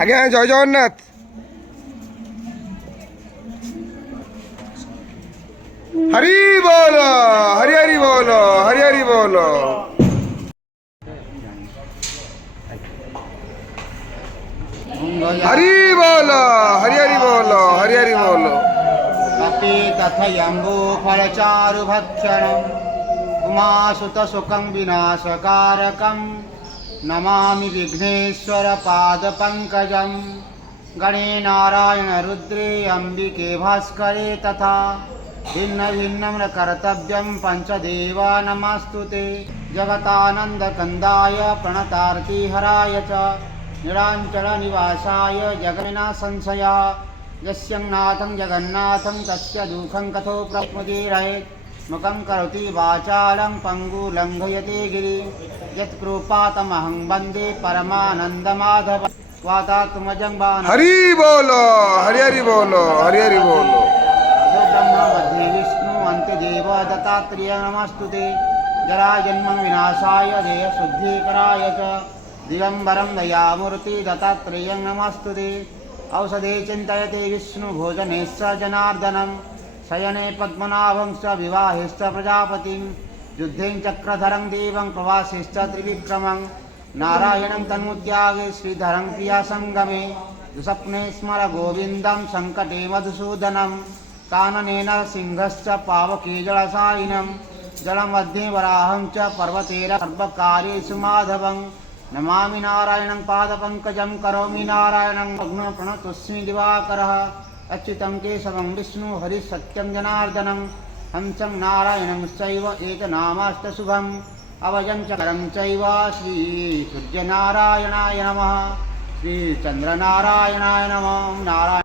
আগে জয় জগন্নাথ। হরি বল, হরি হরি বল, হরি হরি বল। হরি বল, হরি হরি বল, হরি হরি বল। अपि तथयम्बूफलचारुभक्षणम् उमासुतसुखं विनाशकारकं नमामि विघ्नेश्वरपादपङ्कजं। गणे नारायण रुद्रे अम्बिके भास्करे तथा भिन्न भिन्नं कर्तव्यं पञ्चदेवा नमस्तु ते। जगतानन्दकन्दाय प्रणतार्तिहराय च निराञ्चलनिवासाय जगन्ना संशयः। यस्यं जगन्नाथं तस्य दुःखं कथो प्रमुदीरयेत्। मुखं करोति वाचालं पङ्गुं लङ्घयते गिरिं यत्कृपातमहं वन्दे परमानन्दमाधवं। वातात्मजं बाणं हरि बोल, हरि हरि बोल, हरि हरि बोल। ब्रह्मा मध्ये विष्णु अन्त्यदेव दत्तात्रेय नमस्तुते। जराजन्म विनाशाय देहशुद्धीकराय च दिगम्बरं दयामूर्ति दत्तात्रेयं नमस्तुते। औषधे चिन्तयते विष्णु भोजने स जनार्दनं शयने पद्मनाभं च विवाहेश्च प्रजापतिं युद्धे चक्रधरं देवं प्रवासेश्च त्रिविक्रमं नारायणं तन्मुत्यागे श्रीधरं प्रियासङ्गमे दुःस्वप्ने स्मर गोविन्दं सङ्कटे मधुसूदनं काननेन सिंहश्च पावके जलसायिनं जलमध्ये वराहं च पर्वतेर सर्वकार्येषु माधवं नमामि नारायणं पादपङ्कजं करोमि नारायणं प्रणतोऽस्मि दिवाकरः अच्युतं केशवं विष्णु हरिः सत्यं जनार्दनं हंसं नारायणं चैव एकनामाष्टशुभम् अवजं च करं चैव श्रीसूर्यनारायणाय नमः श्रीचन्द्रनारायणाय नमः। नारायण